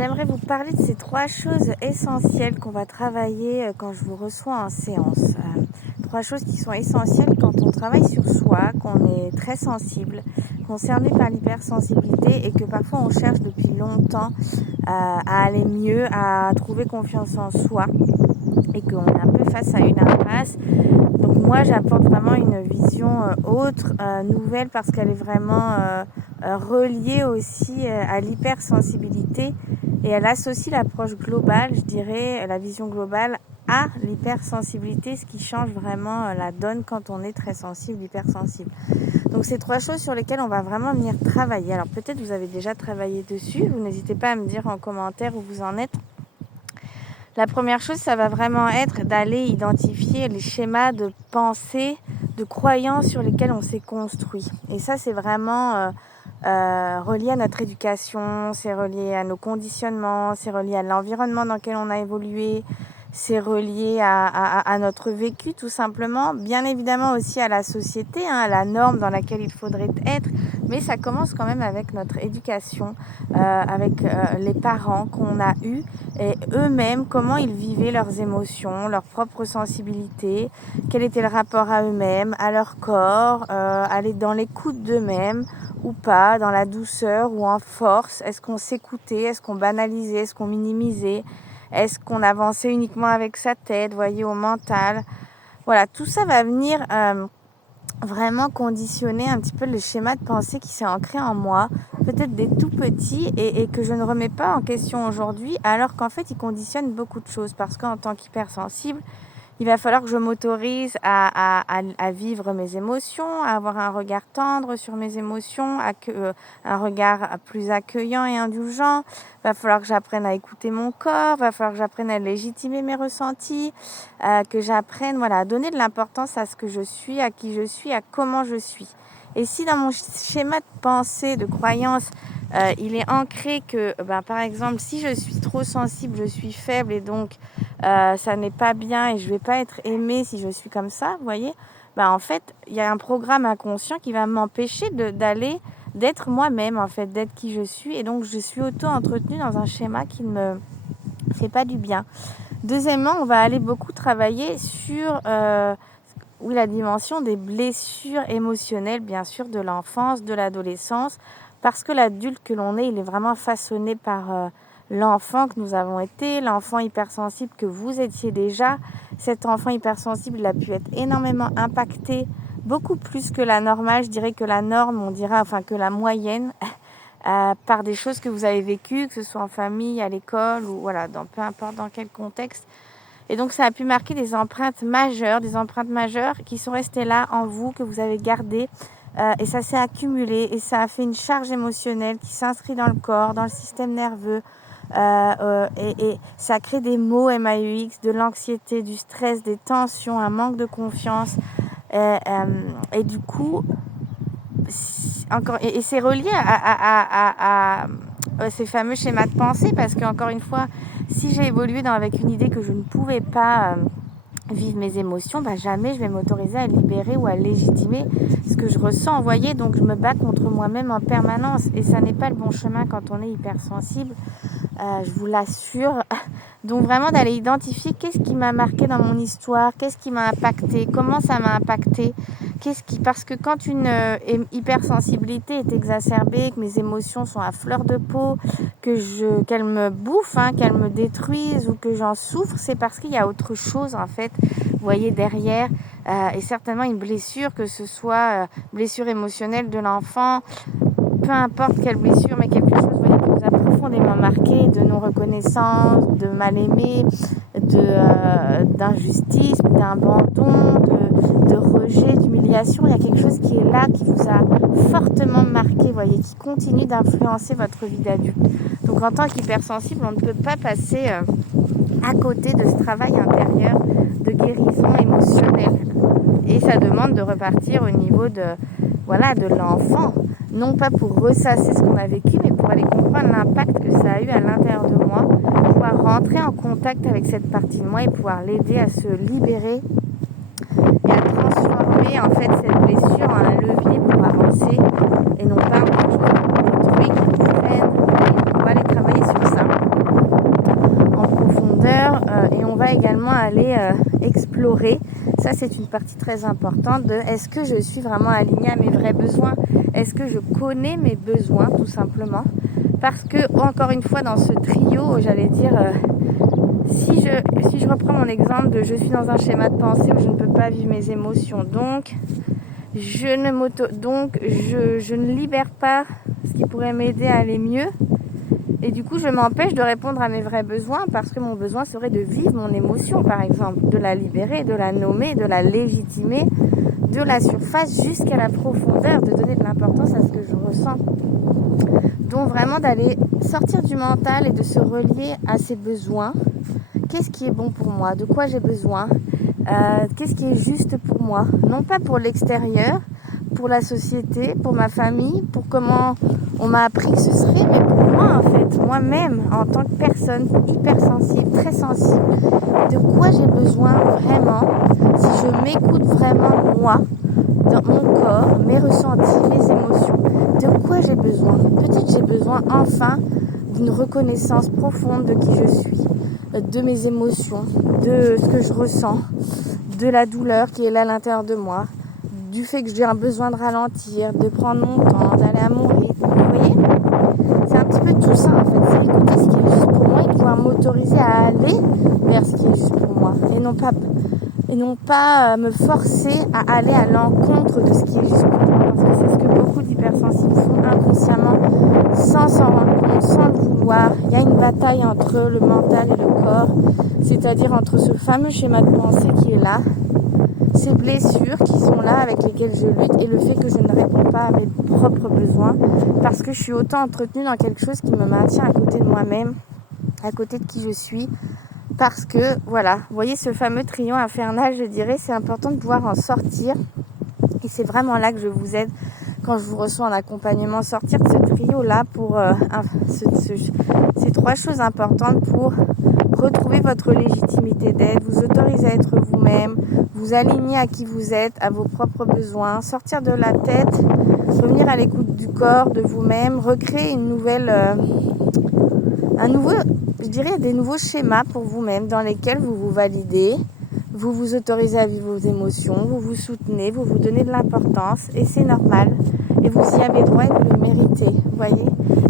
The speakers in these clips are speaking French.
j'aimerais vous parler de ces 3 choses essentielles qu'on va travailler quand je vous reçois en séance. 3 choses qui sont essentielles quand on travaille sur soi, qu'on est très sensible, concerné par l'hypersensibilité et que parfois on cherche depuis longtemps à aller mieux, à trouver confiance en soi et qu'on est un peu face à une impasse. Donc moi j'apporte vraiment une vision autre, nouvelle, parce qu'elle est vraiment reliée aussi à l'hypersensibilité, et elle associe l'approche globale, je dirais, la vision globale à l'hypersensibilité, ce qui change vraiment la donne quand on est très sensible, hypersensible. Donc c'est 3 choses sur lesquelles on va vraiment venir travailler. Alors peut-être vous avez déjà travaillé dessus, vous n'hésitez pas à me dire en commentaire où vous en êtes. La première chose, ça va vraiment être d'aller identifier les schémas de pensée, de croyances sur lesquels on s'est construit. Et ça, c'est vraiment relié à notre éducation, c'est relié à nos conditionnements, c'est relié à l'environnement dans lequel on a évolué, c'est relié à notre vécu tout simplement, bien évidemment aussi à la société, à la norme dans laquelle il faudrait être, mais ça commence quand même avec notre éducation, avec les parents qu'on a eus et eux-mêmes, comment ils vivaient leurs émotions, leur propre sensibilité, quel était le rapport à eux-mêmes, à leur corps, aller dans l'écoute d'eux-mêmes ou pas, dans la douceur ou en force. Est-ce qu'on s'écoutait, est-ce qu'on banalisait, est-ce qu'on minimisait, est-ce qu'on avançait uniquement avec sa tête, voyez, au mental. Voilà, tout ça va venir vraiment conditionner un petit peu le schéma de pensée qui s'est ancré en moi, peut-être des tout petits, et que je ne remets pas en question aujourd'hui, alors qu'en fait il conditionne beaucoup de choses, parce qu'en tant qu'hypersensible, il va falloir que je m'autorise à vivre mes émotions, à avoir un regard tendre sur mes émotions, un regard plus accueillant et indulgent. Il va falloir que j'apprenne à écouter mon corps, il va falloir que j'apprenne à légitimer mes ressentis, que j'apprenne à donner de l'importance à ce que je suis, à qui je suis, à comment je suis. Et si dans mon schéma de pensée, de croyance, il est ancré que, par exemple, si je suis trop sensible, je suis faible et donc ça n'est pas bien et je ne vais pas être aimée si je suis comme ça, vous voyez, en fait, il y a un programme inconscient qui va m'empêcher d'être moi-même, en fait, d'être qui je suis, et donc je suis auto-entretenue dans un schéma qui ne me fait pas du bien. Deuxièmement, on va aller beaucoup travailler sur la dimension des blessures émotionnelles, bien sûr, de l'enfance, de l'adolescence, parce que l'adulte que l'on est, il est vraiment façonné par l'enfant que nous avons été, l'enfant hypersensible que vous étiez déjà. Cet enfant hypersensible, il a pu être énormément impacté, beaucoup plus que la normale, je dirais que la norme, on dira, enfin que la moyenne, par des choses que vous avez vécues, que ce soit en famille, à l'école, ou voilà, peu importe dans quel contexte. Et donc ça a pu marquer des empreintes majeures qui sont restées là en vous, que vous avez gardées. Et ça s'est accumulé et ça a fait une charge émotionnelle qui s'inscrit dans le corps, dans le système nerveux. Et ça crée des maux MAUX, de l'anxiété, du stress, des tensions, un manque de confiance. Et du coup, c'est relié à ces fameux schémas de pensée, parce qu'encore une fois, si j'ai évolué avec une idée que je ne pouvais pas vivre mes émotions, jamais je vais m'autoriser à libérer ou à légitimer ce que je ressens, vous voyez. Donc je me bats contre moi-même en permanence, et ça n'est pas le bon chemin quand on est hypersensible, je vous l'assure. Donc vraiment d'aller identifier qu'est-ce qui m'a marqué dans mon histoire, qu'est-ce qui m'a impacté, comment ça m'a impacté, parce que quand une hypersensibilité est exacerbée, que mes émotions sont à fleur de peau, qu'elles me bouffent, qu'elles me détruisent ou que j'en souffre, c'est parce qu'il y a autre chose, en fait, vous voyez, derrière, et certainement une blessure, que ce soit blessure émotionnelle de l'enfant, peu importe quelle blessure, mais quelque chose, vous voyez, qui nous a profondément marqué, de non-reconnaissance, de mal-aimé, d'injustice, d'abandon, de rejet, d'humiliation. Il y a quelque chose qui est là, qui vous a fortement marqué, vous voyez, qui continue d'influencer votre vie d'adulte. Donc en tant qu'hypersensible, on ne peut pas passer à côté de ce travail intérieur de guérison émotionnelle. Et ça demande de repartir au niveau de l'enfant, non pas pour ressasser ce qu'on a vécu, mais pour aller comprendre l'impact que ça a eu à l'intérieur de moi, pouvoir rentrer en contact avec cette partie de moi et pouvoir l'aider à se libérer et à transformer en fait cette blessure en un levier pour avancer, et non pas en quelque chose de détruit qui nous freine. Et on va aller travailler sur ça. explorer. Ça, c'est une partie très importante de est-ce que je suis vraiment alignée à mes vrais besoins? Est-ce que je connais mes besoins, tout simplement? Parce que, encore une fois, dans ce trio, j'allais dire, si je reprends mon exemple de je suis dans un schéma de pensée où je ne peux pas vivre mes émotions, donc je ne libère pas ce qui pourrait m'aider à aller mieux. Et du coup, je m'empêche de répondre à mes vrais besoins parce que mon besoin serait de vivre mon émotion, par exemple, de la libérer, de la nommer, de la légitimer, de la surface jusqu'à la profondeur, de donner de l'importance à ce que je ressens. Donc vraiment d'aller sortir du mental et de se relier à ses besoins. Qu'est-ce qui est bon pour moi? De quoi j'ai besoin? Qu'est-ce qui est juste pour moi? Non pas pour l'extérieur, pour la société, pour ma famille, pour comment on m'a appris que ce serait, mais pour moi en fait, moi-même, en tant que personne hypersensible, très sensible, de quoi j'ai besoin vraiment, si je m'écoute vraiment moi, dans mon corps, mes ressentis, mes émotions, de quoi j'ai besoin? Peut-être j'ai besoin enfin d'une reconnaissance profonde de qui je suis, de mes émotions, de ce que je ressens, de la douleur qui est là à l'intérieur de moi, du fait que j'ai un besoin de ralentir, de prendre mon temps, d'aller à mon rythme. Vous voyez? C'est un petit peu tout ça en fait. C'est écouter ce qui est juste pour moi et pouvoir m'autoriser à aller vers ce qui est juste pour moi. Et non pas me forcer à aller à l'encontre de ce qui est juste pour moi. Parce que c'est ce que beaucoup d'hypersensibles font inconsciemment, sans s'en rendre compte, sans le vouloir. Il y a une bataille entre le mental et le corps, c'est-à-dire entre ce fameux schéma de pensée qui est là, ces blessures qui sont là avec lesquelles je lutte et le fait que je ne réponds pas à mes propres besoins parce que je suis autant entretenue dans quelque chose qui me maintient à côté de moi-même, à côté de qui je suis, parce que voilà, vous voyez ce fameux trio infernal, je dirais, c'est important de pouvoir en sortir et c'est vraiment là que je vous aide quand je vous reçois en accompagnement, sortir de ce trio là pour ces trois choses importantes pour retrouver votre légitimité d'être, vous autoriser à être vous-même, vous aligner à qui vous êtes, à vos propres besoins, sortir de la tête, revenir à l'écoute du corps, de vous-même, recréer une nouvelle, je dirais des nouveaux schémas pour vous-même dans lesquels vous vous validez, vous vous autorisez à vivre vos émotions, vous vous soutenez, vous vous donnez de l'importance et c'est normal. Et vous y avez droit et vous le méritez, vous voyez.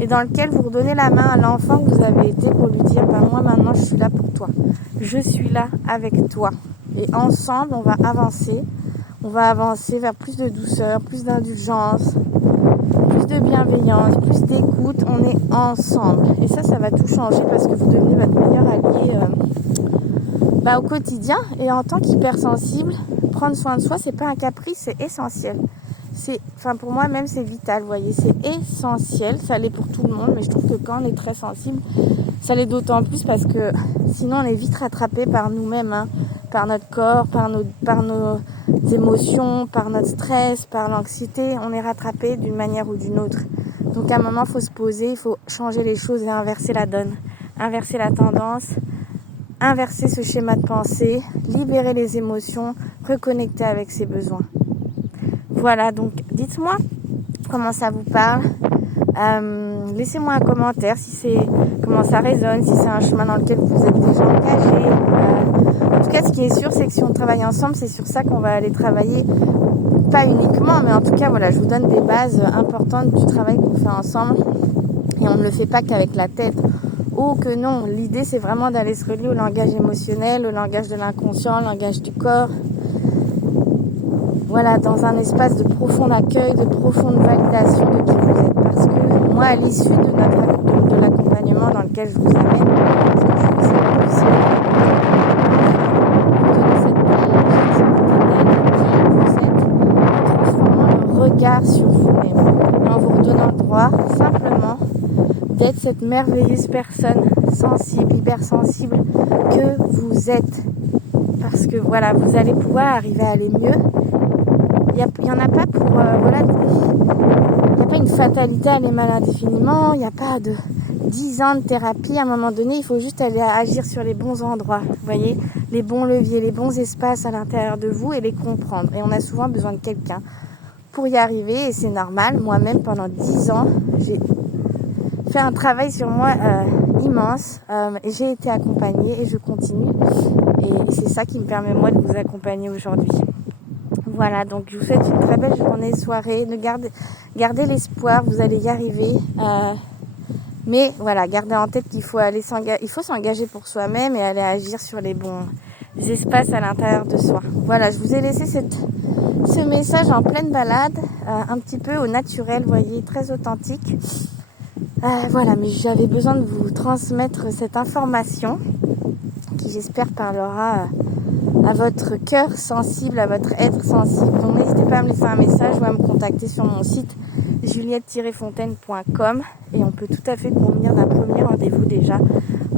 Et dans lequel vous redonnez la main à l'enfant que vous avez été pour lui dire moi maintenant je suis là pour toi. Je suis là avec toi. Et ensemble on va avancer vers plus de douceur, plus d'indulgence, plus de bienveillance, plus d'écoute. On est ensemble. Et ça va tout changer parce que vous devenez votre meilleur allié au quotidien. Et en tant qu'hypersensible, prendre soin de soi, c'est pas un caprice, c'est essentiel. Pour moi même c'est vital, vous voyez, c'est essentiel, ça l'est pour tout le monde, mais je trouve que quand on est très sensible, ça l'est d'autant plus parce que sinon on est vite rattrapé par nous-mêmes, par notre corps, par nos émotions, par notre stress, par l'anxiété, on est rattrapé d'une manière ou d'une autre. Donc à un moment il faut se poser, il faut changer les choses et inverser la donne, inverser la tendance, inverser ce schéma de pensée, libérer les émotions, reconnecter avec ses besoins. Voilà, donc dites-moi comment ça vous parle. Laissez-moi un commentaire comment ça résonne, si c'est un chemin dans lequel vous êtes déjà engagé. En tout cas, ce qui est sûr, c'est que si on travaille ensemble, c'est sur ça qu'on va aller travailler. Pas uniquement, mais en tout cas, voilà, je vous donne des bases importantes du travail qu'on fait ensemble. Et on ne le fait pas qu'avec la tête. Oh que non, l'idée c'est vraiment d'aller se relier au langage émotionnel, au langage de l'inconscient, au langage du corps. Voilà, dans un espace de profond accueil, de profonde validation de qui vous êtes. Parce que moi, à l'issue de l'accompagnement dans lequel je vous amène, ce que je vous ai aussi vous êtes, en transformant le regard sur vous-même, en vous redonnant le droit simplement d'être cette merveilleuse personne sensible, hypersensible que vous êtes. Parce que voilà, vous allez pouvoir arriver à aller mieux. Il n'y en a pas pour... il n'y a pas une fatalité à aller mal indéfiniment, il n'y a pas de 10 ans de thérapie. À un moment donné, il faut juste aller agir sur les bons endroits. Vous voyez, les bons leviers, les bons espaces à l'intérieur de vous et les comprendre. Et on a souvent besoin de quelqu'un pour y arriver et c'est normal. Moi-même, pendant 10 ans, j'ai fait un travail sur moi immense et j'ai été accompagnée et je continue. Et c'est ça qui me permet moi de vous accompagner aujourd'hui. Voilà, donc je vous souhaite une très belle journée, soirée. Gardez l'espoir, vous allez y arriver. Mais voilà, gardez en tête qu'il faut s'engager pour soi-même et aller agir sur les bons espaces à l'intérieur de soi. Voilà, je vous ai laissé ce message en pleine balade, un petit peu au naturel, vous voyez, très authentique. Voilà, mais j'avais besoin de vous transmettre cette information qui, j'espère, parlera à votre cœur sensible, à votre être sensible. Donc n'hésitez pas à me laisser un message ou à me contacter sur mon site juliette-fontaine.com et on peut tout à fait convenir d'un premier rendez-vous déjà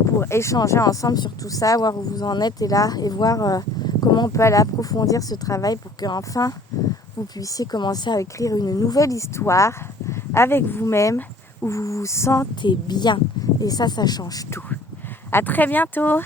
pour échanger ensemble sur tout ça, voir où vous en êtes et là, et voir comment on peut aller approfondir ce travail pour qu'enfin vous puissiez commencer à écrire une nouvelle histoire avec vous-même où vous vous sentez bien. Et ça change tout. À très bientôt!